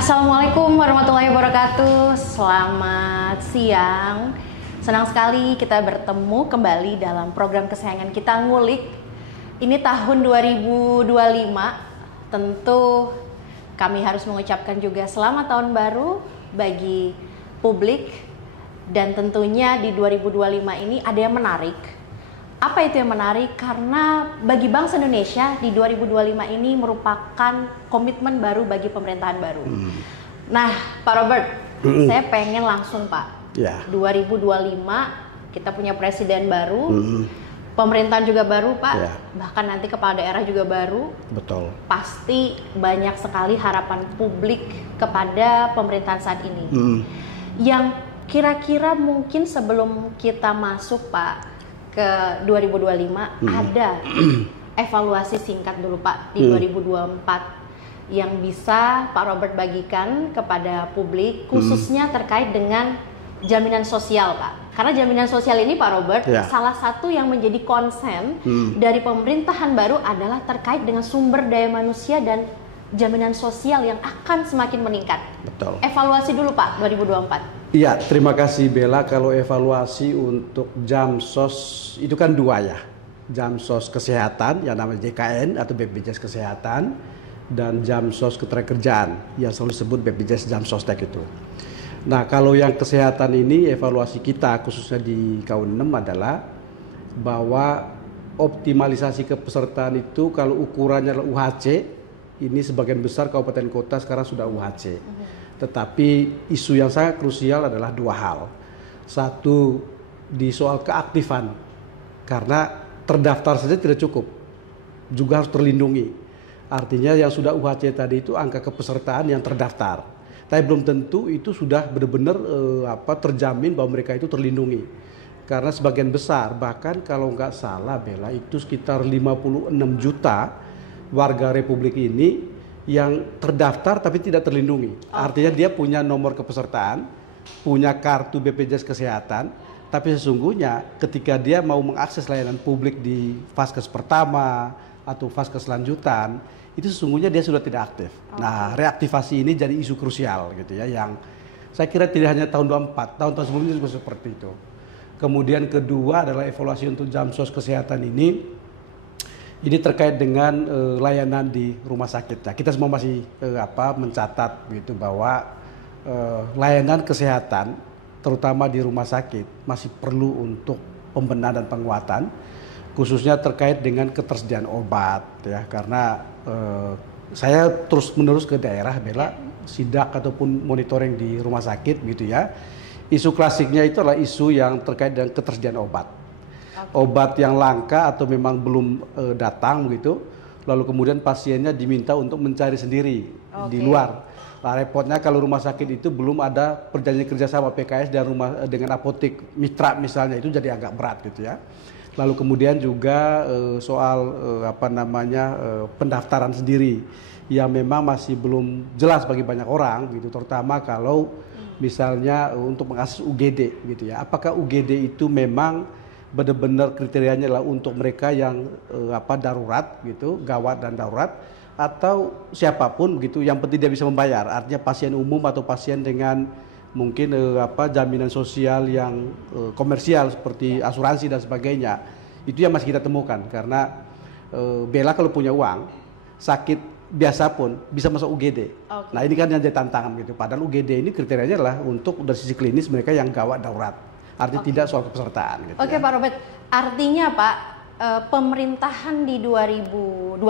Assalamualaikum warahmatullahi wabarakatuh. Selamat siang. Senang sekali kita bertemu kembali dalam program kesayangan kita, Ngulik. Ini tahun 2025. Tentu kami harus mengucapkan juga selamat tahun baru bagi publik. Dan tentunya di 2025 ini ada yang menarik. Apa itu yang menarik? Karena bagi bangsa Indonesia di 2025 ini merupakan komitmen baru bagi pemerintahan baru. Nah, Pak Robert, saya pengen langsung Pak. 2025 kita punya presiden baru, pemerintahan juga baru Pak, bahkan nanti kepala daerah juga baru. Betul. Pasti banyak sekali harapan publik kepada pemerintahan saat ini. Yang kira-kira mungkin sebelum kita masuk Pak ke 2025 ada evaluasi singkat dulu Pak di 2024 yang bisa Pak Robert bagikan kepada publik khususnya terkait dengan jaminan sosial Pak. Karena jaminan sosial ini Pak Robert salah satu yang menjadi konsen dari pemerintahan baru adalah terkait dengan sumber daya manusia dan jaminan sosial yang akan semakin meningkat. Betul. Evaluasi dulu Pak 2024. Iya, terima kasih Bella. Kalau evaluasi untuk Jamsos itu kan dua ya. Jamsos Kesehatan yang namanya JKN atau BPJS Kesehatan dan Jamsos Ketenagakerjaan yang selalu disebut BPJS Jamsostek itu. Nah, kalau yang kesehatan ini evaluasi kita khususnya di KU6 adalah bahwa optimalisasi kepesertaan itu kalau ukurannya adalah UHC, ini sebagian besar kabupaten kota sekarang sudah UHC. Tetapi isu yang sangat krusial adalah dua hal. Satu, di soal keaktifan. Karena terdaftar saja tidak cukup. Juga harus terlindungi. Artinya yang sudah UHC tadi itu angka kepesertaan yang terdaftar. Tapi belum tentu itu sudah benar-benar terjamin bahwa mereka itu terlindungi. Karena sebagian besar, bahkan kalau nggak salah Bella, itu sekitar 56 juta warga Republik ini yang terdaftar tapi tidak terlindungi. Artinya dia punya nomor kepesertaan, punya kartu BPJS Kesehatan, tapi sesungguhnya ketika dia mau mengakses layanan publik di vaskes pertama atau vaskes lanjutan, itu sesungguhnya dia sudah tidak aktif. Nah, reaktivasi ini jadi isu krusial gitu ya, yang saya kira tidak hanya tahun 24, tahun-tahun sebelumnya juga seperti itu. Kemudian kedua adalah evaluasi untuk Jamsos Kesehatan ini terkait dengan layanan di rumah sakit. Nah, kita semua masih mencatat gitu bahwa layanan kesehatan terutama di rumah sakit masih perlu untuk pembenahan dan penguatan, khususnya terkait dengan ketersediaan obat ya, karena saya terus menerus ke daerah Bella, sidak ataupun monitoring di rumah sakit gitu ya. Isu klasiknya itu adalah isu yang terkait dengan ketersediaan obat. Obat yang langka atau memang belum datang begitu, lalu kemudian pasiennya diminta untuk mencari sendiri di luar. Nah, repotnya kalau rumah sakit itu belum ada perjanjian kerjasama PKS dan dengan apotek mitra misalnya, itu jadi agak berat gitu ya. Lalu kemudian juga soal pendaftaran sendiri yang memang masih belum jelas bagi banyak orang gitu, terutama kalau misalnya untuk mengakses UGD gitu ya. Apakah UGD itu memang benar-benar kriterianya adalah untuk mereka yang darurat gitu, gawat dan darurat, atau siapapun begitu yang penting dia bisa membayar, artinya pasien umum atau pasien dengan mungkin jaminan sosial yang komersial seperti asuransi dan sebagainya. Itu yang masih kita temukan karena Bella kalau punya uang sakit biasa pun bisa masuk UGD. Nah, ini kan yang jadi tantangan gitu, padahal UGD ini kriterianya adalah untuk dari sisi klinis mereka yang gawat darurat. Artinya tidak soal kepesertaan. Gitu Oke, Pak Robert, artinya Pak, pemerintahan di 2025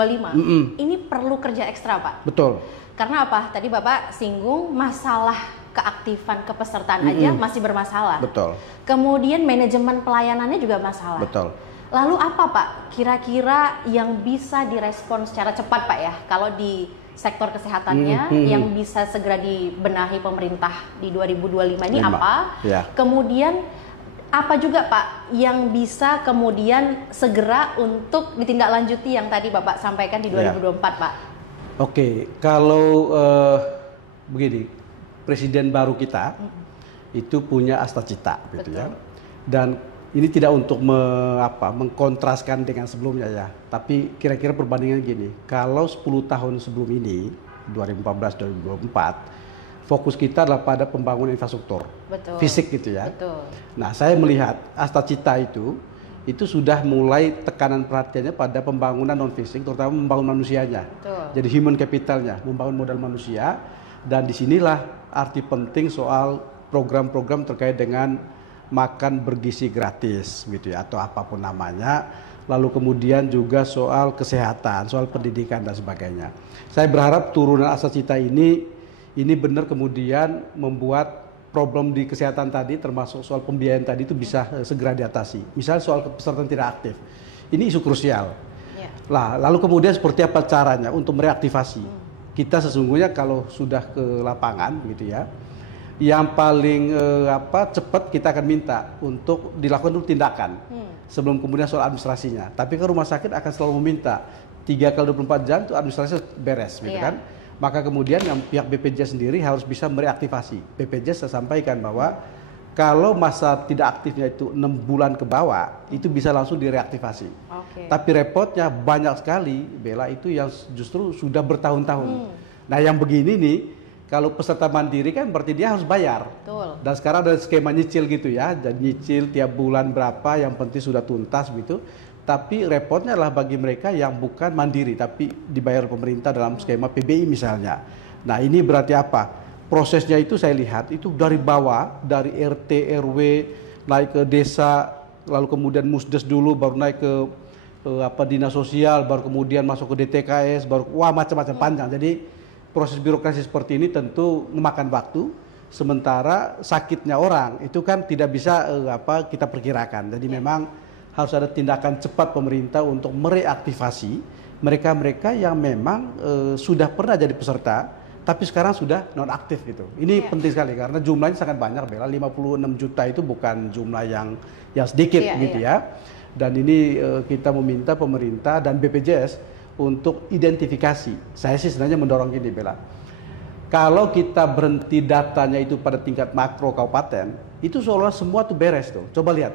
ini perlu kerja ekstra Pak. Betul. Karena apa? Tadi Bapak singgung masalah keaktifan kepesertaan aja masih bermasalah. Betul. Kemudian manajemen pelayanannya juga masalah. Betul. Lalu apa Pak kira-kira yang bisa direspon secara cepat Pak ya, kalau di sektor kesehatannya yang bisa segera dibenahi pemerintah di 2025 ini apa? Kemudian apa juga Pak yang bisa kemudian segera untuk ditindaklanjuti yang tadi Bapak sampaikan di 2024 Pak? Oke, kalau begini, presiden baru kita itu punya asta-cita gitu ya. Dan ini tidak untuk mengkontraskan dengan sebelumnya ya, tapi kira-kira perbandingan gini, kalau 10 tahun sebelum ini 2014-2024, fokus kita adalah pada pembangunan infrastruktur. Betul. Fisik gitu ya. Betul. Nah, saya melihat Astacita itu sudah mulai tekanan perhatiannya pada pembangunan non fisik, terutama membangun manusianya. Betul. Jadi human capitalnya, membangun modal manusia, dan disinilah arti penting soal program-program terkait dengan makan bergizi gratis gitu ya, atau apapun namanya. Lalu kemudian juga soal kesehatan, soal pendidikan dan sebagainya. Saya berharap turunan Astacita ini benar kemudian membuat problem di kesehatan tadi, termasuk soal pembiayaan tadi itu bisa segera diatasi. Misalnya soal kepesertaan tidak aktif, ini isu krusial. Lah, lalu kemudian seperti apa caranya untuk mereaktivasi? Kita sesungguhnya kalau sudah ke lapangan gitu ya, yang paling cepat kita akan minta untuk dilakukan dulu tindakan sebelum kemudian soal administrasinya. Tapi ke rumah sakit akan selalu meminta 3x24 jam itu administrasi beres gitu kan. Maka kemudian yang pihak BPJS sendiri harus bisa mereaktivasi. BPJS saya sampaikan bahwa kalau masa tidak aktifnya itu 6 bulan ke bawah, itu bisa langsung direaktivasi. Tapi repotnya banyak sekali, Bella, itu yang justru sudah bertahun-tahun. Nah, yang begini nih, kalau peserta mandiri kan berarti dia harus bayar. Betul. Dan sekarang ada skema nyicil gitu ya, dan nyicil tiap bulan berapa, yang penting sudah tuntas gitu. Tapi repotnya adalah bagi mereka yang bukan mandiri, tapi dibayar pemerintah dalam skema PBI misalnya. Nah, ini berarti apa? Prosesnya itu saya lihat itu dari bawah, dari RT, RW, naik ke desa, lalu kemudian musdes dulu, baru naik ke dinas sosial, baru kemudian masuk ke DTKS, baru macam-macam panjang. Jadi proses birokrasi seperti ini tentu memakan waktu, sementara sakitnya orang itu kan tidak bisa kita perkirakan. Jadi memang harus ada tindakan cepat pemerintah untuk mereaktivasi mereka-mereka yang memang sudah pernah jadi peserta tapi sekarang sudah non aktif gitu. Ini penting sekali karena jumlahnya sangat banyak, Bella. 56 juta itu bukan jumlah yang sedikit gitu ya. Dan ini kita meminta pemerintah dan BPJS untuk identifikasi. Saya sih sebenarnya mendorong gini, Bella. Kalau kita berhenti datanya itu pada tingkat makro kabupaten, itu seolah semua tuh beres tuh. Coba lihat,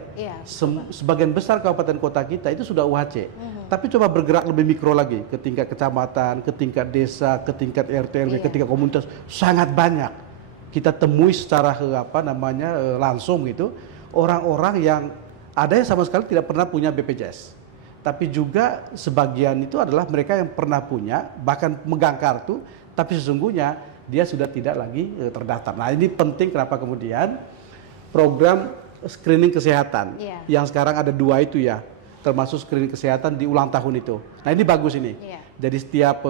sebagian besar kabupaten kota kita itu sudah UHC. Tapi coba bergerak lebih mikro lagi ke tingkat kecamatan, ke tingkat desa, ke tingkat RT RW, ke tingkat komunitas, sangat banyak. Kita temui secara langsung gitu orang-orang yang ada yang sama sekali tidak pernah punya BPJS. Tapi juga sebagian itu adalah mereka yang pernah punya, bahkan megang kartu, tapi sesungguhnya dia sudah tidak lagi terdaftar. Nah, ini penting kenapa kemudian program screening kesehatan yang sekarang ada 2 itu ya, termasuk screening kesehatan di ulang tahun itu. Nah, ini bagus ini. Jadi setiap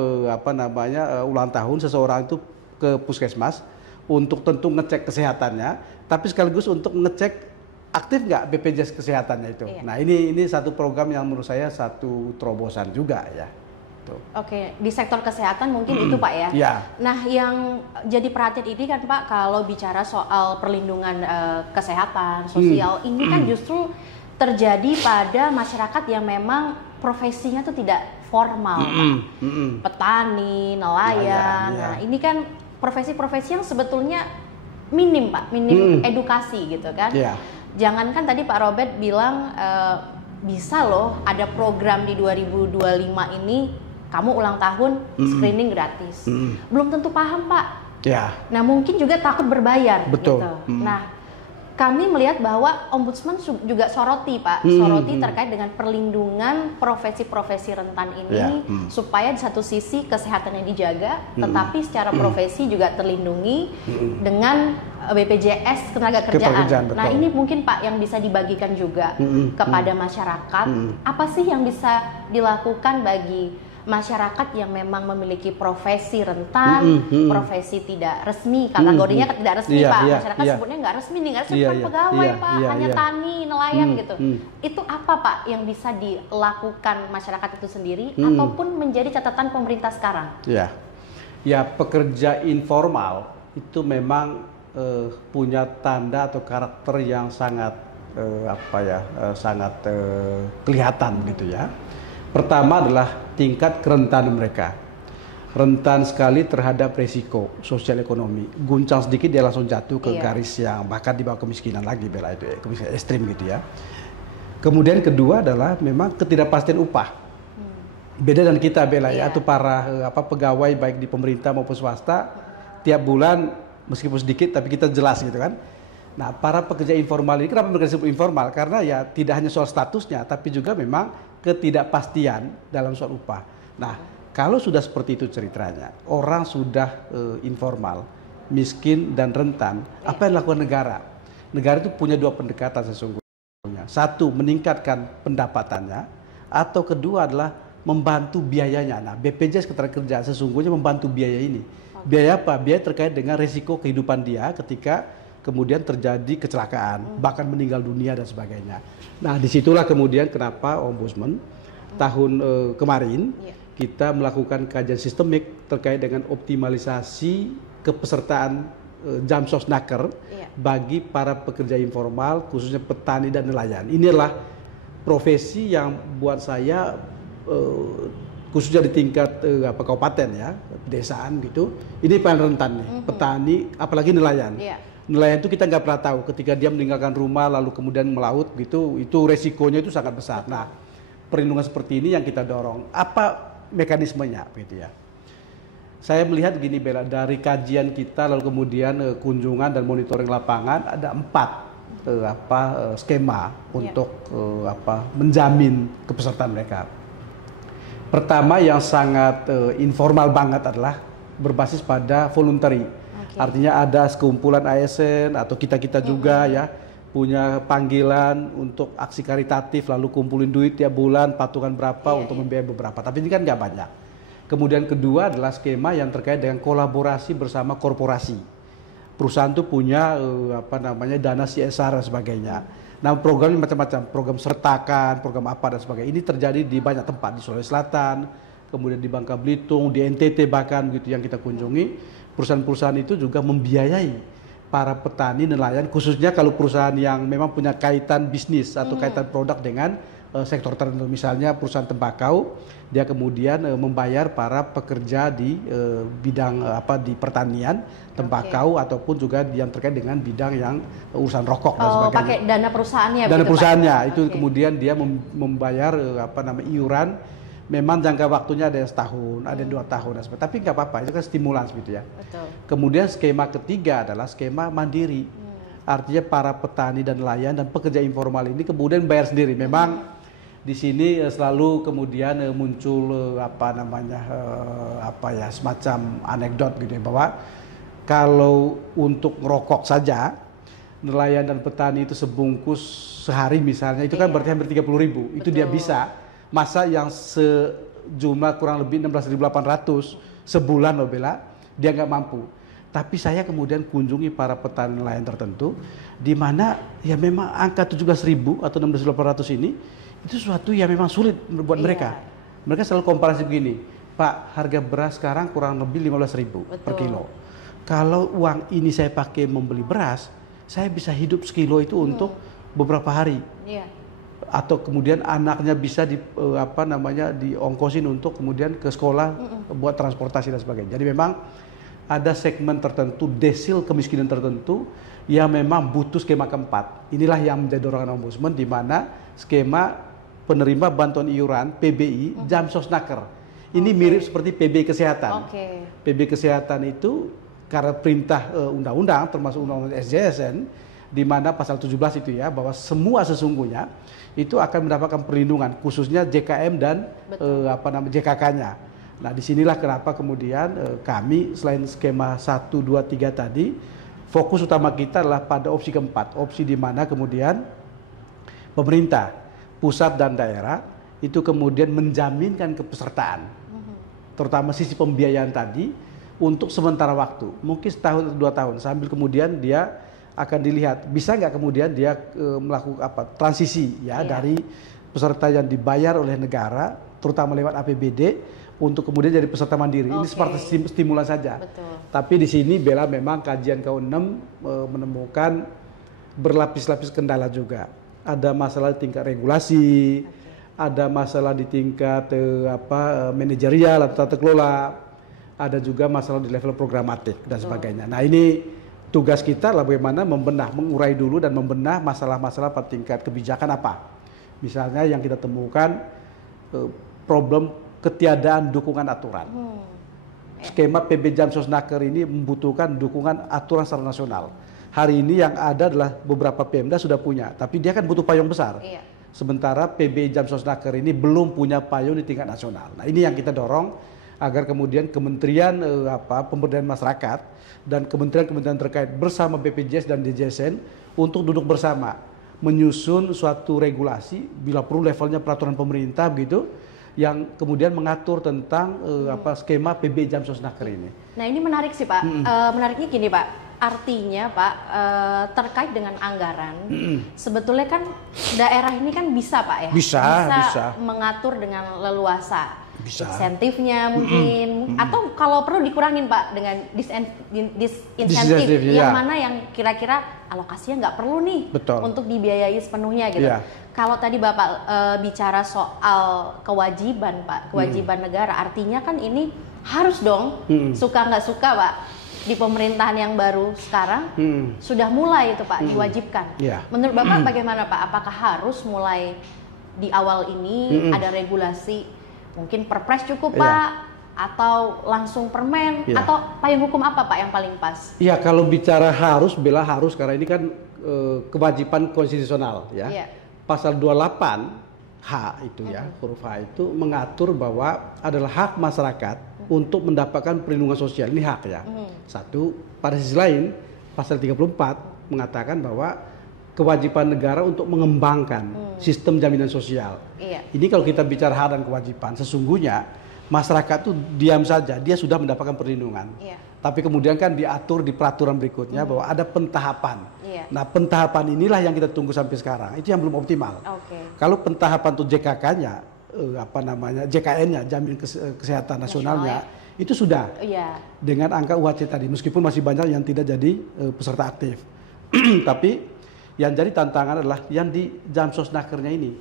ulang tahun seseorang itu ke puskesmas untuk tentu ngecek kesehatannya, tapi sekaligus untuk ngecek aktif nggak BPJS kesehatannya itu. Nah, ini satu program yang menurut saya satu terobosan juga ya. Oke, di sektor kesehatan mungkin itu Pak ya. Nah, yang jadi perhatian ini kan Pak, kalau bicara soal perlindungan kesehatan sosial ini kan justru terjadi pada masyarakat yang memang profesinya tuh tidak formal, Pak. Petani, nelayan. Nah, ini kan profesi-profesi yang sebetulnya minim Pak, minim edukasi gitu kan. Jangankan tadi Pak Robert bilang bisa loh ada program di 2025 ini kamu ulang tahun screening gratis. Belum tentu paham Pak. Nah, mungkin juga takut berbayar. Betul. Gitu. Nah, kami melihat bahwa Ombudsman juga soroti Pak, soroti terkait dengan perlindungan profesi-profesi rentan ini supaya di satu sisi kesehatannya dijaga, tetapi secara profesi juga terlindungi dengan BPJS Ketenagakerjaan. Nah, ini mungkin Pak yang bisa dibagikan juga kepada masyarakat. Apa sih yang bisa dilakukan bagi masyarakat yang memang memiliki profesi rentan, profesi tidak resmi, kategorinya tidak resmi Pak, masyarakat sebutnya nggak resmi nih, nggak resmi kan pegawai Pak, hanya tani, nelayan gitu. Itu apa Pak yang bisa dilakukan masyarakat itu sendiri ataupun menjadi catatan pemerintah sekarang? Ya, pekerja informal itu memang punya tanda atau karakter yang sangat kelihatan gitu ya. Pertama adalah tingkat kerentanan mereka. Rentan sekali terhadap resiko sosial ekonomi. Guncang sedikit dia langsung jatuh ke garis yang bahkan di bawah kemiskinan lagi, Bella, itu kemiskinan ekstrim gitu ya. Kemudian kedua adalah memang ketidakpastian upah. beda dan kita Bella ya, Iya. atau para pegawai baik di pemerintah maupun swasta, tiap bulan meskipun sedikit tapi kita jelas gitu kan. Nah, para pekerja informal ini kenapa mereka disebut informal? Karena ya tidak hanya soal statusnya, tapi juga memang ketidakpastian dalam soal upah. Nah, kalau sudah seperti itu ceritanya, orang sudah informal, miskin dan rentan, apa yang dilakukan negara? Negara itu punya dua pendekatan sesungguhnya. Satu, meningkatkan pendapatannya, atau kedua adalah membantu biayanya. Nah, BPJS Ketenagakerjaan sesungguhnya membantu biaya ini. Biaya apa? Biaya terkait dengan risiko kehidupan dia ketika kemudian terjadi kecelakaan, bahkan meninggal dunia dan sebagainya. Nah, disitulah kemudian kenapa Ombudsman tahun kemarin kita melakukan kajian sistemik terkait dengan optimalisasi kepesertaan Jamsosnaker bagi para pekerja informal, khususnya petani dan nelayan. Ini adalah profesi yang buat saya khususnya di tingkat kabupaten ya, desaan gitu, ini paling rentan nih, petani, apalagi nelayan. Nelayan itu kita nggak pernah tahu ketika dia meninggalkan rumah lalu kemudian melaut gitu, itu resikonya itu sangat besar. Nah, perlindungan seperti ini yang kita dorong. Apa mekanismenya gitu ya? Saya melihat gini Bella, dari kajian kita lalu kemudian kunjungan dan monitoring lapangan ada 4 skema untuk menjamin kepesertaan mereka. Pertama yang sangat informal banget adalah berbasis pada voluntary. Artinya ada sekumpulan ASN atau kita-kita juga ya punya panggilan untuk aksi karitatif lalu kumpulin duit tiap bulan patungan berapa untuk membiayai beberapa. Tapi ini kan nggak banyak. Kemudian kedua adalah skema yang terkait dengan kolaborasi bersama korporasi. Perusahaan itu punya dana CSR dan sebagainya. Nah, programnya macam-macam, program sertakan, program apa dan sebagainya. Ini terjadi di banyak tempat, di Sulawesi Selatan, kemudian di Bangka Belitung, di NTT bahkan gitu yang kita kunjungi. Perusahaan-perusahaan itu juga membiayai para petani nelayan, khususnya kalau perusahaan yang memang punya kaitan bisnis atau kaitan produk dengan sektor tertentu. Misalnya perusahaan tembakau, dia kemudian membayar para pekerja di bidang di pertanian tembakau ataupun juga yang terkait dengan bidang yang urusan rokok dan sebagainya. Pakai dana perusahaannya. Dana perusahaannya itu kemudian dia membayar iuran. Memang jangka waktunya ada yang setahun, ada yang 2 tahun, tapi nggak apa-apa, itu kan stimulans gitu ya. Betul. Kemudian skema ketiga adalah skema mandiri, artinya para petani dan nelayan dan pekerja informal ini kemudian bayar sendiri. Memang di sini selalu kemudian muncul semacam anekdot gitu ya, bahwa kalau untuk ngerokok saja nelayan dan petani itu sebungkus sehari misalnya, itu kan berarti hampir 30.000, itu dia bisa. Masa yang sejumlah kurang lebih 16.800 sebulan loh Bella, dia nggak mampu. Tapi saya kemudian kunjungi para petani nelayan tertentu, di mana ya memang angka 17.000 atau 16.800 ini, itu sesuatu yang memang sulit buat mereka. Mereka selalu komparasi begini, Pak, harga beras sekarang kurang lebih 15.000 per kilo. Kalau uang ini saya pakai membeli beras, saya bisa hidup sekilo itu untuk beberapa hari. Atau kemudian anaknya bisa diongkosin untuk kemudian ke sekolah buat transportasi dan sebagainya. Jadi memang ada segmen tertentu, desil kemiskinan tertentu yang memang butuh skema keempat. Inilah yang menjadi dorongan Ombudsman, di mana skema penerima bantuan iuran PBI Jamsosnaker. Ini mirip seperti PB Kesehatan. PB Kesehatan itu karena perintah undang-undang termasuk undang-undang SJSN, di mana pasal 17 itu ya, bahwa semua sesungguhnya itu akan mendapatkan perlindungan, khususnya JKM dan JKK-nya. Nah, disinilah kenapa kemudian kami selain skema 1, 2, 3 tadi, fokus utama kita adalah pada opsi keempat, opsi di mana kemudian pemerintah, pusat dan daerah itu kemudian menjaminkan kepesertaan, terutama sisi pembiayaan tadi untuk sementara waktu, mungkin setahun atau 2 tahun, sambil kemudian dia akan dilihat bisa nggak kemudian dia melakukan transisi dari peserta yang dibayar oleh negara, terutama lewat APBD, untuk kemudian jadi peserta mandiri. Ini seperti stimulan saja. Tapi di sini Bella memang kajian ke-6 menemukan berlapis-lapis kendala juga. Ada masalah di tingkat regulasi, ada masalah di tingkat manajerial atau tata kelola, ada juga masalah di level programatik dan sebagainya. Nah, ini tugas kita adalah bagaimana mengurai dulu dan membenah masalah-masalah pada tingkat kebijakan apa. Misalnya yang kita temukan problem ketiadaan dukungan aturan. Skema PB Jamsosnaker ini membutuhkan dukungan aturan secara nasional. Hari ini yang ada adalah beberapa Pemda sudah punya, tapi dia kan butuh payung besar. Sementara PB Jamsosnaker ini belum punya payung di tingkat nasional. Nah, ini yang kita dorong agar kemudian Kementerian Pemberdayaan Masyarakat dan kementerian-kementerian terkait bersama BPJS dan DJSN untuk duduk bersama menyusun suatu regulasi bila perlu levelnya peraturan pemerintah begitu yang kemudian mengatur tentang skema PB Jamsosnaker ini. Nah, ini menarik sih Pak. Menariknya gini Pak. Artinya Pak, terkait dengan anggaran, sebetulnya kan daerah ini kan bisa Pak ya? Bisa mengatur dengan leluasa. Insentifnya mungkin, atau kalau perlu dikurangin Pak dengan disinsentif yang mana yang kira-kira alokasinya nggak perlu nih untuk dibiayai sepenuhnya gitu. Kalau tadi Bapak bicara soal kewajiban Pak, kewajiban negara, artinya kan ini harus dong, suka nggak suka Pak, di pemerintahan yang baru sekarang sudah mulai itu Pak diwajibkan. Menurut Bapak bagaimana Pak? Apakah harus mulai di awal ini ada regulasi, mungkin perpres cukup Pak, atau langsung permen, atau payung hukum apa Pak yang paling pas? Iya, kalau bicara harus, bela harus karena ini kan kewajiban konstitusional ya. Pasal 28 H itu ya, huruf H itu mengatur bahwa adalah hak masyarakat untuk mendapatkan perlindungan sosial. Ini hak ya. Satu, pada sisi lain pasal 34 mengatakan bahwa kewajiban negara untuk mengembangkan sistem jaminan sosial. Ini kalau kita bicara hak dan kewajiban, sesungguhnya masyarakat itu diam saja, dia sudah mendapatkan perlindungan. Tapi kemudian kan diatur di peraturan berikutnya bahwa ada pentahapan. Nah, pentahapan inilah yang kita tunggu sampai sekarang. Itu yang belum optimal. Kalau pentahapan untuk JKK-nya, JKN-nya, Jaminan Kesehatan Nasionalnya, itu sudah dengan angka UHC tadi, meskipun masih banyak yang tidak jadi peserta aktif. Tapi yang jadi tantangan adalah yang di Jamsosnakernya ini.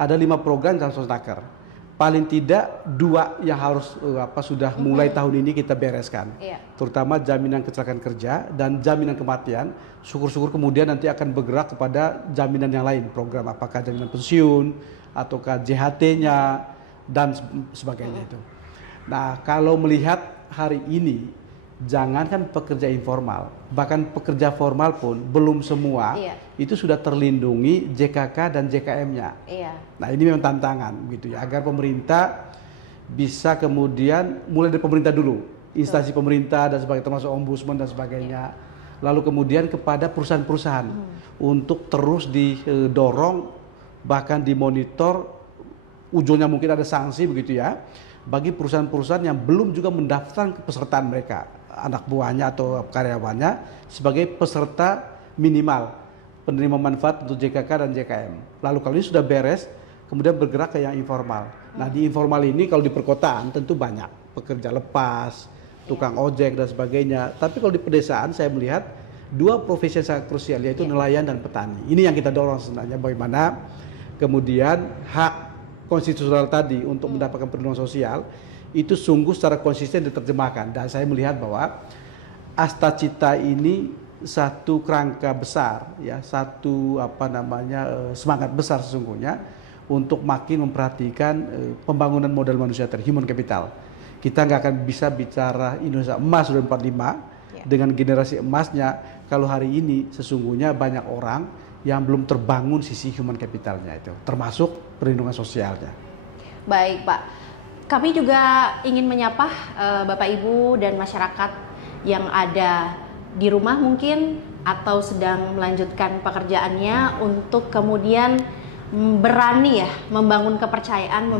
Ada 5 program Jamsosnaker. Paling tidak 2 yang harus sudah mulai tahun ini kita bereskan. Terutama jaminan kecelakaan kerja dan jaminan kematian. Syukur-syukur kemudian nanti akan bergerak kepada jaminan yang lain. Program apakah jaminan pensiun, ataukah JHT-nya, dan sebagainya itu. Nah, kalau melihat hari ini, jangankan pekerja informal, bahkan pekerja formal pun belum semua itu sudah terlindungi JKK dan JKM-nya. Nah, ini memang tantangan gitu ya, agar pemerintah bisa kemudian mulai dari pemerintah dulu, instansi pemerintah dan sebagainya, termasuk ombudsman dan sebagainya. Lalu kemudian kepada perusahaan-perusahaan untuk terus didorong, bahkan dimonitor, ujungnya mungkin ada sanksi begitu ya, bagi perusahaan-perusahaan yang belum juga mendaftarkan kepesertaan mereka, anak buahnya atau karyawannya sebagai peserta minimal penerima manfaat untuk JKK dan JKM. Lalu kalau ini sudah beres, kemudian bergerak ke yang informal. Nah, di informal ini kalau di perkotaan tentu banyak pekerja lepas, tukang ojek dan sebagainya. Tapi kalau di pedesaan saya melihat 2 profesi yang sangat krusial, yaitu nelayan dan petani. Ini yang kita dorong sebenarnya, bagaimana kemudian hak konstitusional tadi untuk mendapatkan perlindungan sosial itu sungguh secara konsisten diterjemahkan. Dan saya melihat bahwa Astacita ini satu kerangka besar ya, satu semangat besar sesungguhnya untuk makin memperhatikan pembangunan modal manusia tadi, human capital. Kita nggak akan bisa bicara Indonesia emas 2045 dengan generasi emasnya kalau hari ini sesungguhnya banyak orang yang belum terbangun sisi human capitalnya itu, termasuk perlindungan sosialnya. Baik Pak, kami juga ingin menyapa Bapak Ibu dan masyarakat yang ada di rumah mungkin atau sedang melanjutkan pekerjaannya untuk kemudian berani ya membangun kepercayaan,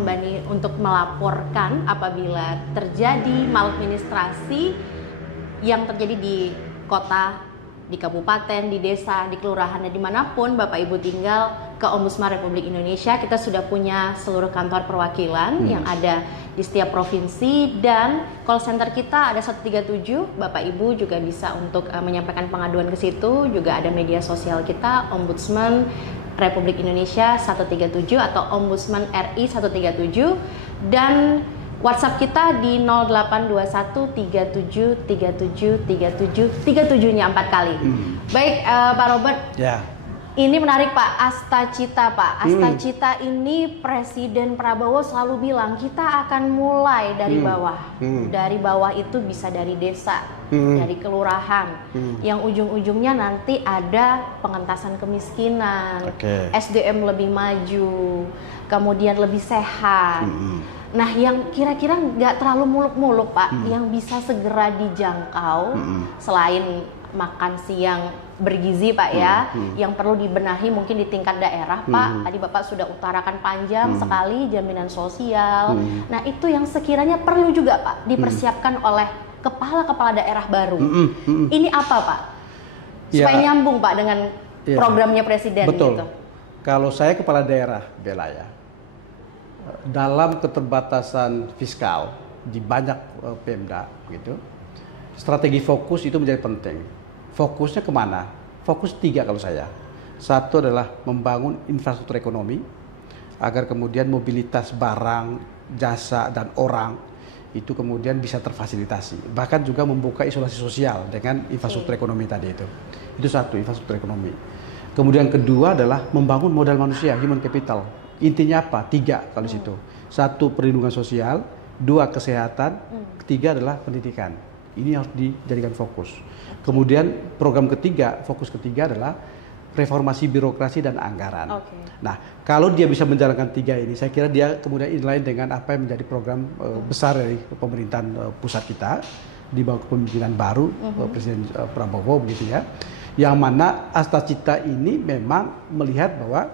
untuk melaporkan apabila terjadi maladministrasi yang terjadi di kota, di kabupaten, di desa, di kelurahan, dan dimanapun Bapak Ibu tinggal, ke Ombudsman Republik Indonesia. Kita sudah punya seluruh kantor perwakilan yang ada di setiap provinsi, dan call center kita ada 137. Bapak Ibu juga bisa untuk menyampaikan pengaduan ke situ. Juga ada media sosial kita, Ombudsman Republik Indonesia 137 atau Ombudsman RI 137, dan WhatsApp kita di 0821 37 37 37 37-nya 4 kali. Baik Pak Robert. Ini menarik Pak, Astacita Pak. Astacita ini Presiden Prabowo selalu bilang kita akan mulai dari bawah. Dari bawah itu bisa dari desa, dari kelurahan. Yang ujung-ujungnya nanti ada pengentasan kemiskinan, SDM lebih maju, kemudian lebih sehat. Nah, yang kira-kira nggak terlalu muluk-muluk Pak, yang bisa segera dijangkau selain makan siang bergizi Pak ya, yang perlu dibenahi mungkin di tingkat daerah Pak. Tadi Bapak sudah utarakan panjang sekali jaminan sosial. Nah, itu yang sekiranya perlu juga Pak dipersiapkan oleh kepala-kepala daerah baru. Ini apa Pak? Supaya nyambung Pak dengan programnya Presiden. Betul. Gitu. Kalau saya kepala daerah, Bella ya, dalam keterbatasan fiskal di banyak Pemda gitu, strategi fokus itu menjadi penting. Fokusnya kemana? Fokus 3 kalau saya. Satu adalah membangun infrastruktur ekonomi agar kemudian mobilitas barang, jasa, dan orang itu kemudian bisa terfasilitasi. Bahkan juga membuka isolasi sosial dengan infrastruktur ekonomi tadi itu. Itu satu, infrastruktur ekonomi. Kemudian kedua adalah membangun modal manusia, human capital. Intinya apa? 3 kalau di situ. 1 perlindungan sosial, 2 kesehatan, ketiga adalah pendidikan. Ini harus dijadikan fokus. Kemudian program ketiga, fokus ketiga adalah reformasi birokrasi dan anggaran. Nah, kalau dia bisa menjalankan 3 ini, saya kira dia kemudian inline dengan apa yang menjadi program besar dari pemerintahan pusat kita di bawah kepemimpinan baru Presiden Prabowo begitu ya. Yang mana Astacita ini memang melihat bahwa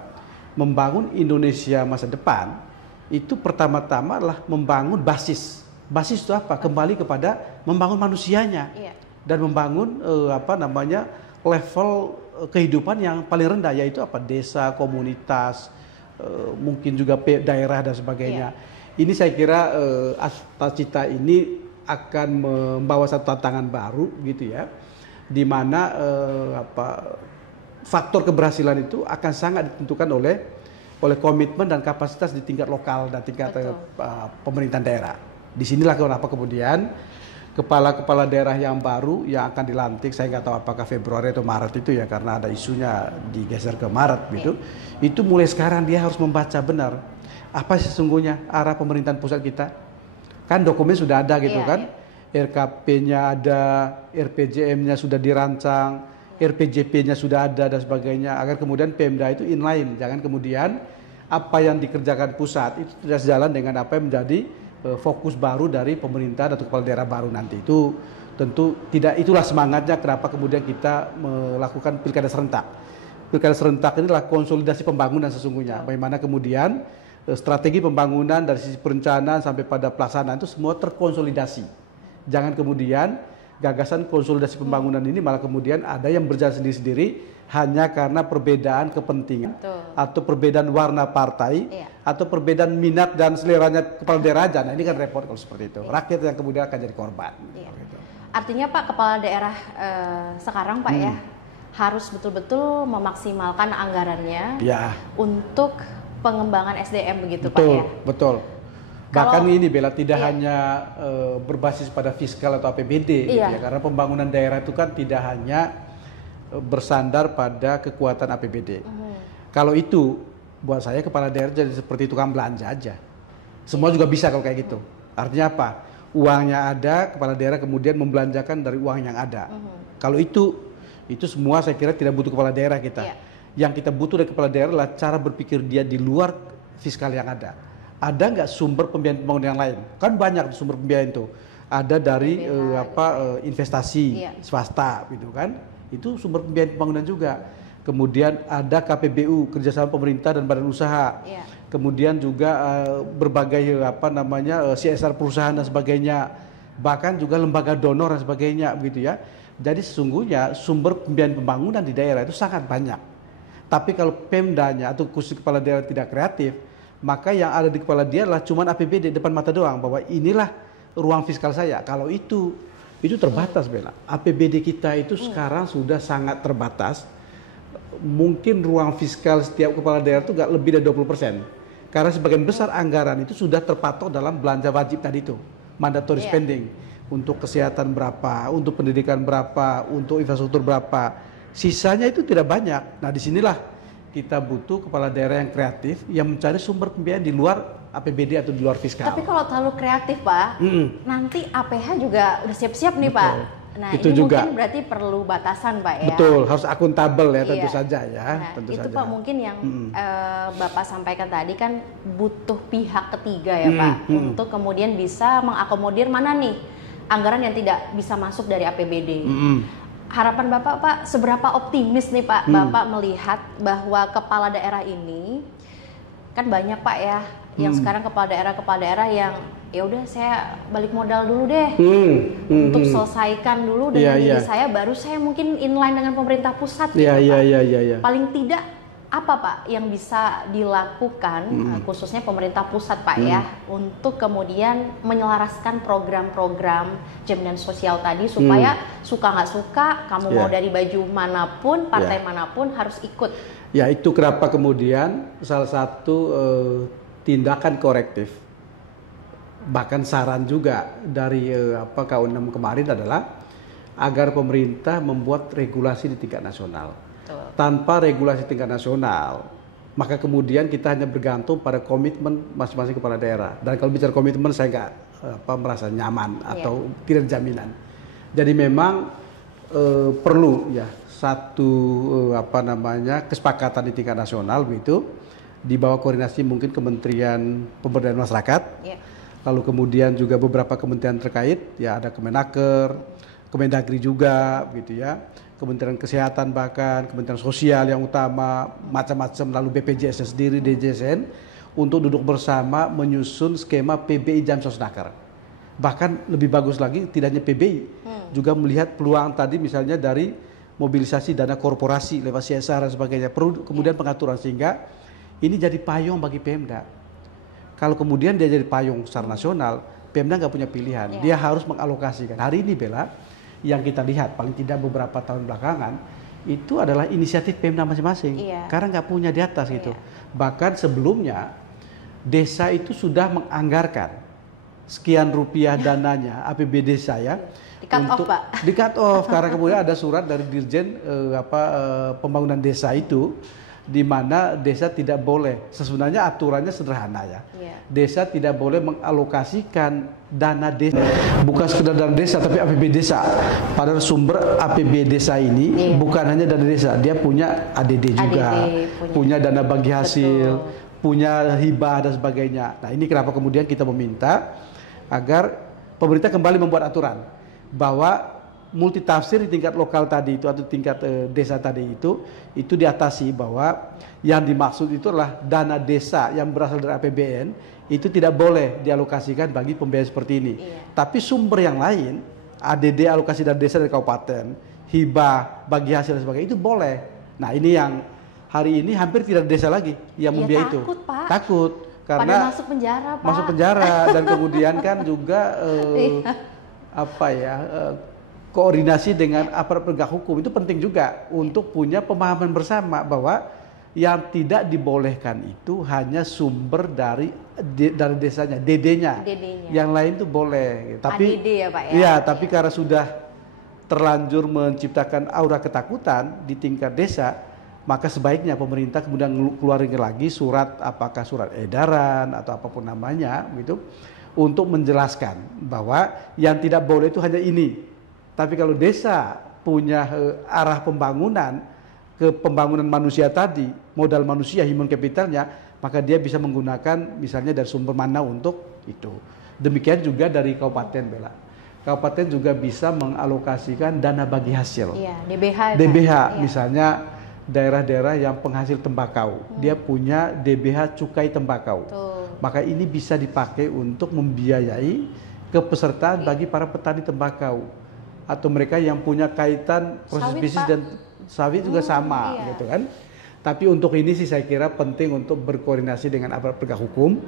membangun Indonesia masa depan itu pertama-tama adalah membangun basis. Basis itu apa? Kembali kepada membangun manusianya dan membangun level kehidupan yang paling rendah, yaitu apa? Desa, komunitas, mungkin juga daerah dan sebagainya. Ini saya kira Astacita ini akan membawa satu tantangan baru gitu ya, di mana faktor keberhasilan itu akan sangat ditentukan oleh komitmen dan kapasitas di tingkat lokal dan tingkat pemerintahan daerah. Disinilah kenapa kemudian kepala-kepala daerah yang baru yang akan dilantik, saya nggak tahu apakah Februari atau Maret itu ya, karena ada isunya digeser ke Maret gitu. Itu mulai sekarang dia harus membaca benar apa sesungguhnya arah pemerintahan pusat kita. Kan dokumen sudah ada gitu kan, RKP-nya ada, RPJM-nya sudah dirancang, RPJP-nya sudah ada dan sebagainya, agar kemudian Pemda itu inline. Jangan kemudian apa yang dikerjakan pusat itu tidak sejalan dengan apa yang menjadi fokus baru dari pemerintah atau kepala daerah baru nanti. Itu tentu tidak, itulah semangatnya kenapa kemudian kita melakukan pilkada serentak. Pilkada serentak ini adalah konsolidasi pembangunan sesungguhnya. Bagaimana kemudian strategi pembangunan dari sisi perencanaan sampai pada pelaksanaan itu semua terkonsolidasi. Jangan kemudian gagasan konsolidasi pembangunan ini malah kemudian ada yang berjalan sendiri-sendiri hanya karena perbedaan kepentingan atau perbedaan warna partai atau perbedaan minat dan seleranya kepala daerah aja. Nah, ini kan repot kalau seperti itu. Rakyat yang kemudian akan jadi korban. Gitu. Artinya Pak, kepala daerah sekarang Pak ya harus betul-betul memaksimalkan anggarannya untuk pengembangan SDM begitu Pak ya. Betul. Bahkan ini Bella tidak hanya berbasis pada fiskal atau APBD gitu ya, karena pembangunan daerah itu kan tidak hanya bersandar pada kekuatan APBD. Kalau itu buat saya kepala daerah jadi seperti tukang belanja aja. Semua juga bisa kalau kayak gitu. Artinya apa? Uangnya ada, kepala daerah kemudian membelanjakan dari uang yang ada. Kalau itu semua saya kira tidak butuh kepala daerah kita. Yang kita butuh dari kepala daerah adalah cara berpikir dia di luar fiskal yang ada. Ada nggak sumber pembiayaan pembangunan yang lain? Kan banyak sumber pembiayaan itu. Ada dari investasi swasta gitu kan. Itu sumber pembiayaan pembangunan juga. Kemudian ada KPBU, kerjasama pemerintah dan badan usaha. Kemudian juga berbagai CSR perusahaan dan sebagainya. Bahkan juga lembaga donor dan sebagainya begitu ya. Jadi sesungguhnya sumber pembiayaan pembangunan di daerah itu sangat banyak. Tapi kalau Pemdanya atau khusus kepala daerah tidak kreatif, maka yang ada di kepala dia adalah cuma APBD depan mata doang, bahwa inilah ruang fiskal saya. Kalau itu terbatas Bella. APBD kita itu sekarang sudah sangat terbatas. Mungkin ruang fiskal setiap kepala daerah itu nggak lebih dari 20%. Karena sebagian besar anggaran itu sudah terpatok dalam belanja wajib tadi itu, mandatory spending. Untuk kesehatan berapa, untuk pendidikan berapa, untuk infrastruktur berapa. Sisanya itu tidak banyak. Nah, disinilah kita butuh kepala daerah yang kreatif yang mencari sumber pembiayaan di luar APBD atau di luar fiskal. Tapi kalau terlalu kreatif, Pak, nanti APH juga udah siap-siap nih, Pak. Nah, itu ini juga mungkin berarti perlu batasan, Pak, ya. Betul, harus akuntabel ya, tentu saja ya. Nah, tentu itu saja. Pak mungkin yang Bapak sampaikan tadi kan butuh pihak ketiga ya, Pak, untuk kemudian bisa mengakomodir mana nih anggaran yang tidak bisa masuk dari APBD. Harapan Bapak, Pak, seberapa optimis nih Pak Bapak melihat bahwa kepala daerah ini kan banyak, Pak, ya, yang sekarang kepala daerah yang ya udah saya balik modal dulu deh untuk selesaikan dulu dengan diri saya, baru saya mungkin inline dengan pemerintah pusat gitu, Pak. Paling tidak apa, Pak, yang bisa dilakukan khususnya pemerintah pusat, Pak, ya, untuk kemudian menyelaraskan program-program jaminan sosial tadi supaya suka nggak suka kamu mau dari baju manapun, partai manapun harus ikut. Ya, itu kenapa kemudian salah satu tindakan korektif, bahkan saran juga dari KU6 kemarin adalah agar pemerintah membuat regulasi di tingkat nasional. Tanpa regulasi tingkat nasional, maka kemudian kita hanya bergantung pada komitmen masing-masing kepala daerah. Dan kalau bicara komitmen, saya nggak merasa nyaman atau tidak jaminan. Jadi memang perlu ya satu kesepakatan di tingkat nasional begitu, di bawah koordinasi mungkin Kementerian Pemberdayaan Masyarakat, lalu kemudian juga beberapa kementerian terkait, ya ada Kemenaker, Kemendagri juga, gitu ya, Kementerian Kesehatan bahkan, Kementerian Sosial yang utama, macam-macam, lalu BPJS sendiri, DJSN, untuk duduk bersama menyusun skema PBI Jamsosnaker. Bahkan lebih bagus lagi, tidak hanya PBI, juga melihat peluang tadi misalnya dari mobilisasi dana korporasi lewat CSR dan sebagainya, perlu kemudian pengaturan sehingga ini jadi payung bagi Pemda. Kalau kemudian dia jadi payung secara nasional, Pemda nggak punya pilihan, dia harus mengalokasikan. Hari ini Bella, yang kita lihat paling tidak beberapa tahun belakangan itu adalah inisiatif Pemda masing-masing, karena nggak punya di atas gitu. Bahkan sebelumnya desa itu sudah menganggarkan sekian rupiah dananya APBD saya di cut off karena kemudian ada surat dari Dirjen Pembangunan Desa itu, di mana desa tidak boleh, sebenarnya aturannya sederhana ya, desa tidak boleh mengalokasikan dana desa, bukan sekedar dana desa tapi APBD desa. Padahal sumber APBD desa ini bukan hanya dana desa, dia punya ADD juga, punya dana bagi hasil, punya hibah dan sebagainya. Nah, ini kenapa kemudian kita meminta agar pemerintah kembali membuat aturan bahwa multitafsir di tingkat lokal tadi itu atau tingkat desa tadi itu diatasi, bahwa yang dimaksud itu adalah dana desa yang berasal dari APBN itu tidak boleh dialokasikan bagi pembiayaan seperti ini. Tapi sumber yang lain, ADD alokasi dana desa dari kabupaten, hibah, bagi hasil dan sebagainya itu boleh. Nah, ini yang hari ini hampir tidak ada desa lagi yang membiayai itu. Takut, Pak. Takut karena masuk penjara, Pak. Masuk penjara dan kemudian kan juga koordinasi dengan aparat penegak hukum itu penting juga untuk punya pemahaman bersama bahwa yang tidak dibolehkan itu hanya sumber dari desanya, DD-nya. Yang lain itu boleh. Tapi ADD ya, Pak, ya. Iya, tapi karena sudah terlanjur menciptakan aura ketakutan di tingkat desa, maka sebaiknya pemerintah kemudian keluarin lagi surat, apakah surat edaran atau apapun namanya gitu, untuk menjelaskan bahwa yang tidak boleh itu hanya ini. Tapi kalau desa punya arah pembangunan ke pembangunan manusia tadi, modal manusia, human capitalnya, maka dia bisa menggunakan misalnya dari sumber mana untuk itu. Demikian juga dari kabupaten, Bella. Kabupaten juga bisa mengalokasikan dana bagi hasil. DBH misalnya daerah-daerah yang penghasil tembakau, dia punya DBH cukai tembakau. Maka ini bisa dipakai untuk membiayai kepesertaan bagi para petani tembakau. Atau mereka yang punya kaitan proses bisnis dan sawit juga sama gitu kan. Tapi untuk ini sih saya kira penting untuk berkoordinasi dengan aparat penegak hukum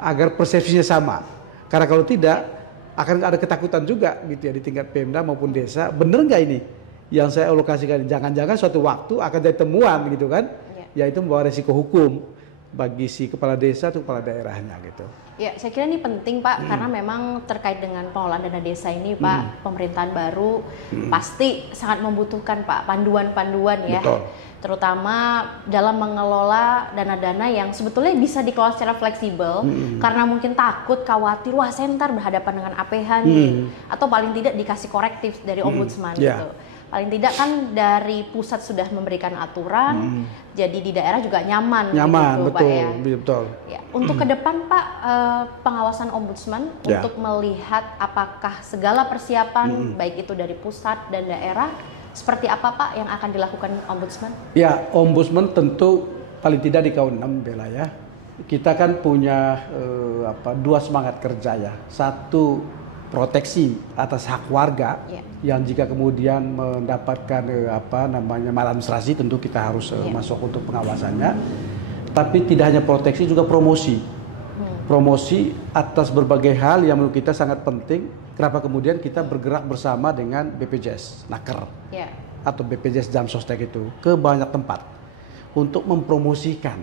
agar persepsinya sama. Karena kalau tidak akan ada ketakutan juga gitu ya di tingkat Pemda maupun desa. Bener nggak ini yang saya alokasikan? Jangan-jangan suatu waktu akan ada temuan gitu kan, yaitu membawa resiko hukum. bagi si kepala desa atau kepala daerahnya gitu. Ya, saya kira ini penting Pak, karena memang terkait dengan pengelolaan dana desa ini Pak, pemerintahan baru pasti sangat membutuhkan Pak panduan-panduan ya. Betul. Terutama dalam mengelola dana-dana yang sebetulnya bisa dikelola secara fleksibel, karena mungkin takut, khawatir, wah saya ntar berhadapan dengan APH nih, atau paling tidak dikasih korektif dari ombudsman gitu. Paling tidak kan dari pusat sudah memberikan aturan, jadi di daerah juga nyaman gitu, betul, Pak ya. Betul. Ya, untuk ke depan Pak, pengawasan ombudsman untuk melihat apakah segala persiapan baik itu dari pusat dan daerah seperti apa Pak yang akan dilakukan ombudsman? Ya, ombudsman tentu paling tidak di KU6 Bella ya. Kita kan punya dua semangat kerja ya. Satu, proteksi atas hak warga yang jika kemudian mendapatkan maladministrasi tentu kita harus masuk untuk pengawasannya. Tapi tidak hanya proteksi, juga promosi. Promosi atas berbagai hal yang menurut kita sangat penting. Kenapa kemudian kita bergerak bersama dengan BPJS Naker atau BPJS Jamsostek itu ke banyak tempat untuk mempromosikan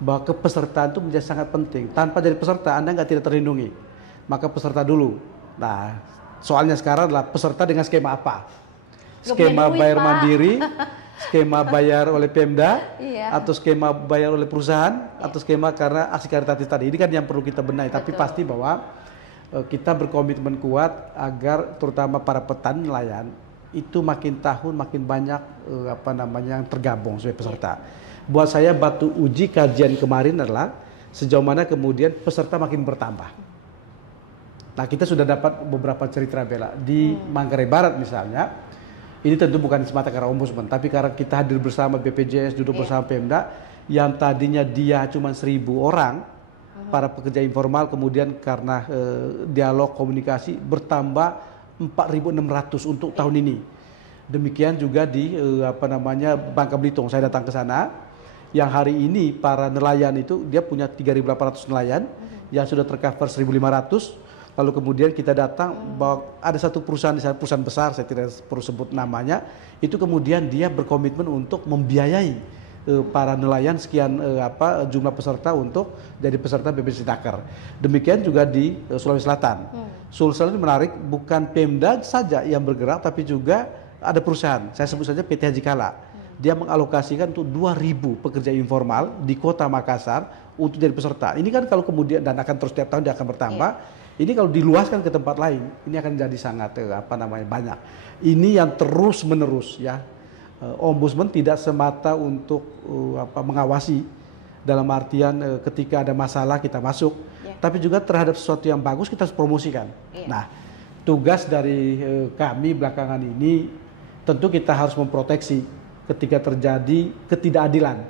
bahwa kepesertaan itu menjadi sangat penting. Tanpa jadi peserta Anda tidak terlindungi, maka peserta dulu. Nah, soalnya sekarang adalah peserta dengan skema apa? Skema bayar mandiri, skema bayar oleh Pemda, atau skema bayar oleh perusahaan, atau skema karena aksi karitatif tadi. Ini kan yang perlu kita benahi. Tapi pasti bahwa kita berkomitmen kuat agar terutama para petani nelayan itu makin tahun makin banyak yang tergabung sebagai peserta. Buat saya batu uji kajian kemarin adalah sejauh mana kemudian peserta makin bertambah. Nah, kita sudah dapat beberapa cerita Bella di Manggarai Barat misalnya. Ini tentu bukan semata karena ombudsman, tapi karena kita hadir bersama BPJS, duduk bersama Pemda, yang tadinya dia cuma 1.000 orang para pekerja informal, kemudian karena dialog komunikasi bertambah 4.600 untuk tahun ini. Demikian juga di Bangka Belitung. Saya datang ke sana, yang hari ini para nelayan itu dia punya 3.800 nelayan yang sudah tercover 1.500. Lalu kemudian kita datang bahwa ada satu perusahaan di sana, perusahaan besar, saya tidak perlu sebut namanya, itu kemudian dia berkomitmen untuk membiayai para nelayan sekian jumlah peserta untuk jadi peserta BPJS Naker. Demikian juga di Sulawesi Selatan. Sulawesi Selatan menarik, bukan Pemda saja yang bergerak, tapi juga ada perusahaan. Saya sebut saja PT Haji Kala. Dia mengalokasikan untuk 2.000 pekerja informal di Kota Makassar untuk jadi peserta. Ini kan kalau kemudian dan akan terus setiap tahun dia akan bertambah. Ini kalau diluaskan ke tempat lain, ini akan jadi sangat banyak. Ini yang terus menerus ya. Ombudsman tidak semata untuk mengawasi dalam artian ketika ada masalah kita masuk, tapi juga terhadap sesuatu yang bagus kita harus promosikan. Nah, tugas dari kami belakangan ini tentu kita harus memproteksi ketika terjadi ketidakadilan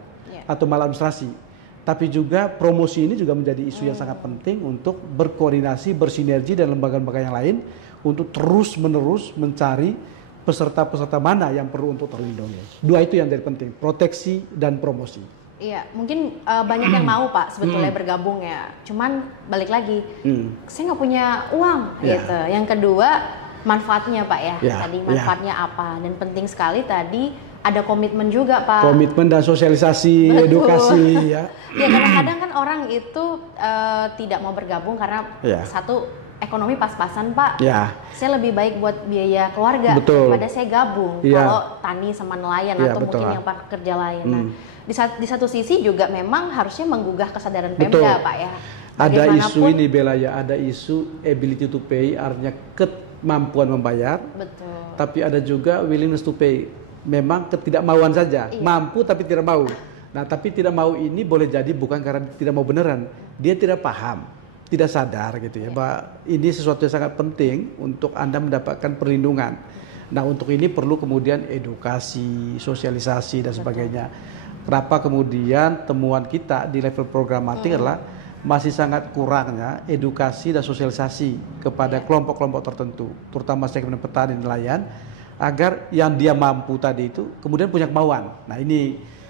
atau maladministrasi. Tapi juga promosi ini juga menjadi isu yang sangat penting untuk berkoordinasi, bersinergi dengan lembaga-lembaga yang lain untuk terus-menerus mencari peserta-peserta mana yang perlu untuk terlindungi. Dua itu yang jadi penting, proteksi dan promosi. Iya, mungkin banyak yang mau Pak sebetulnya bergabung ya. Cuman balik lagi, saya nggak punya uang gitu. Yang kedua, manfaatnya Pak ya. Tadi manfaatnya apa? Dan penting sekali tadi ada komitmen juga Pak. Komitmen dan sosialisasi, edukasi ya. Ya kadang-kadang kan orang itu tidak mau bergabung karena satu ekonomi pas-pasan Pak. Saya lebih baik buat biaya keluarga daripada saya gabung kalau tani sama nelayan atau mungkin yang pekerja lain. Nah, di satu sisi juga memang harusnya menggugah kesadaran Pemda Pak ya. Ada isu ini Bella ya, ada isu ability to pay, artinya kemampuan membayar. Tapi ada juga willingness to pay. Memang ketidakmauan saja, mampu tapi tidak mau. Nah, tapi tidak mau ini boleh jadi bukan karena tidak mau beneran, dia tidak paham, tidak sadar gitu ya, bahwa ini sesuatu yang sangat penting untuk Anda mendapatkan perlindungan. Nah, untuk ini perlu kemudian edukasi, sosialisasi dan sebagainya. Kenapa kemudian temuan kita di level programatik adalah masih sangat kurangnya edukasi dan sosialisasi kepada kelompok-kelompok tertentu, terutama segmen petani dan nelayan, agar yang dia mampu tadi itu kemudian punya kemauan. Nah,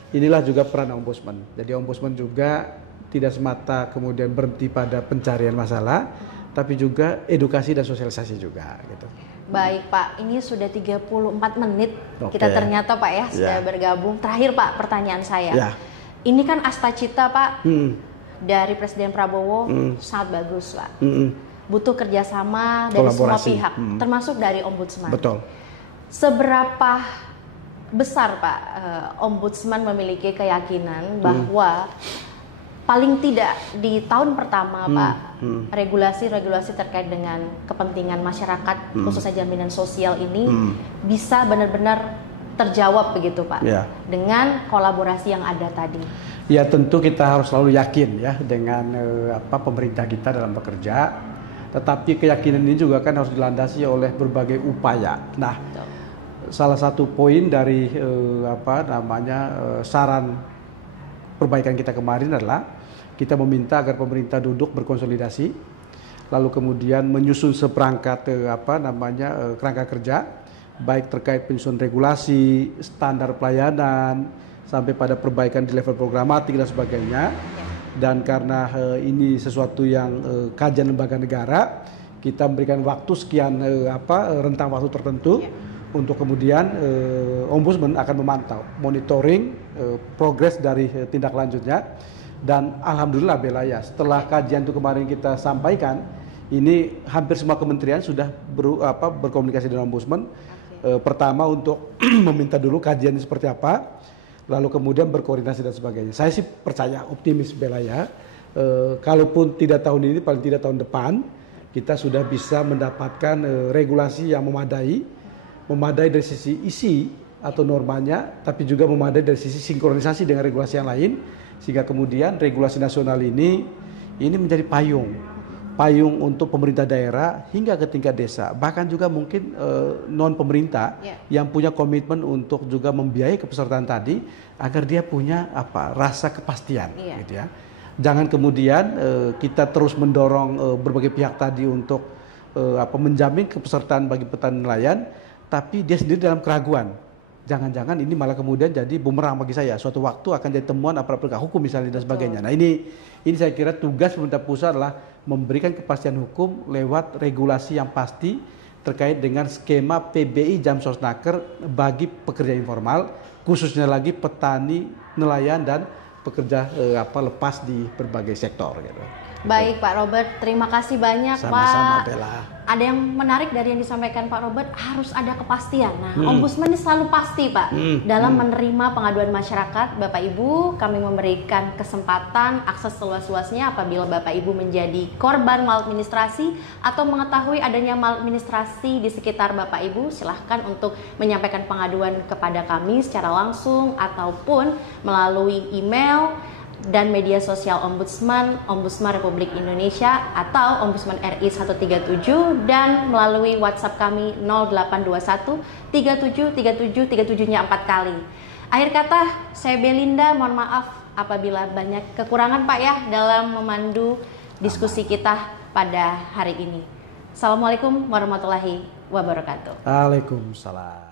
inilah juga peran ombudsman. Jadi ombudsman juga tidak semata kemudian berhenti pada pencarian masalah, tapi juga edukasi dan sosialisasi juga gitu. Baik Pak, ini sudah 34 menit kita ternyata Pak ya sudah bergabung. Terakhir Pak, pertanyaan saya. Ini kan asta-cita Pak dari Presiden Prabowo sangat bagus lah. Butuh kerjasama dari semua pihak, termasuk dari Ombudsman. Betul. Seberapa besar Pak Ombudsman memiliki keyakinan bahwa paling tidak di tahun pertama Pak, regulasi-regulasi terkait dengan kepentingan masyarakat, khususnya jaminan sosial ini bisa benar-benar terjawab begitu Pak, dengan kolaborasi yang ada tadi? Ya tentu kita harus selalu yakin ya dengan pemerintah kita dalam bekerja, tetapi keyakinan ini juga kan harus dilandasi oleh berbagai upaya. Nah, salah satu poin dari saran perbaikan kita kemarin adalah kita meminta agar pemerintah duduk berkonsolidasi, lalu kemudian menyusun seperangkat kerangka kerja, baik terkait penyusunan regulasi, standar pelayanan, sampai pada perbaikan di level programatik dan sebagainya. Dan karena ini sesuatu yang kajian lembaga negara, kita memberikan waktu sekian rentang waktu tertentu untuk kemudian Ombudsman akan memantau, monitoring progres dari tindak lanjutnya. Dan alhamdulillah Bella ya, setelah kajian itu kemarin kita sampaikan, ini hampir semua kementerian sudah berkomunikasi dengan Ombudsman. Pertama untuk meminta dulu kajian seperti apa, lalu kemudian berkoordinasi dan sebagainya. Saya sih percaya, optimis Bella ya, kalaupun tidak tahun ini, paling tidak tahun depan kita sudah bisa mendapatkan regulasi yang memadai dari sisi isi atau normanya, tapi juga memadai dari sisi sinkronisasi dengan regulasi yang lain, sehingga kemudian regulasi nasional ini menjadi payung untuk pemerintah daerah hingga ke tingkat desa, bahkan juga mungkin non pemerintah yang punya komitmen untuk juga membiayai kepesertaan tadi, agar dia punya rasa kepastian gitu ya. Jangan kemudian kita terus mendorong berbagai pihak tadi untuk menjamin kepesertaan bagi petani nelayan, tapi dia sendiri dalam keraguan. Jangan-jangan ini malah kemudian jadi bumerang bagi saya. Suatu waktu akan jadi temuan aparat penegak hukum misalnya dan sebagainya. Nah ini saya kira tugas pemerintah pusat adalah memberikan kepastian hukum lewat regulasi yang pasti terkait dengan skema PBI Jamsosnaker bagi pekerja informal, khususnya lagi petani, nelayan dan pekerja lepas di berbagai sektor gitu. Baik Pak Robert, terima kasih banyak Sama-sama, Pak. Bella. Ada yang menarik dari yang disampaikan Pak Robert, harus ada kepastian. Nah, Ombudsman ini selalu pasti Pak dalam menerima pengaduan masyarakat. Bapak Ibu, kami memberikan kesempatan akses seluas-luasnya apabila Bapak Ibu menjadi korban maladministrasi atau mengetahui adanya maladministrasi di sekitar Bapak Ibu, silahkan untuk menyampaikan pengaduan kepada kami secara langsung ataupun melalui email dan media sosial Ombudsman Republik Indonesia atau Ombudsman RI 137 dan melalui WhatsApp kami 0821 373737-nya 4 kali. Akhir kata, saya Belinda, mohon maaf apabila banyak kekurangan Pak ya dalam memandu diskusi kita pada hari ini. Assalamualaikum warahmatullahi wabarakatuh. Waalaikumsalam.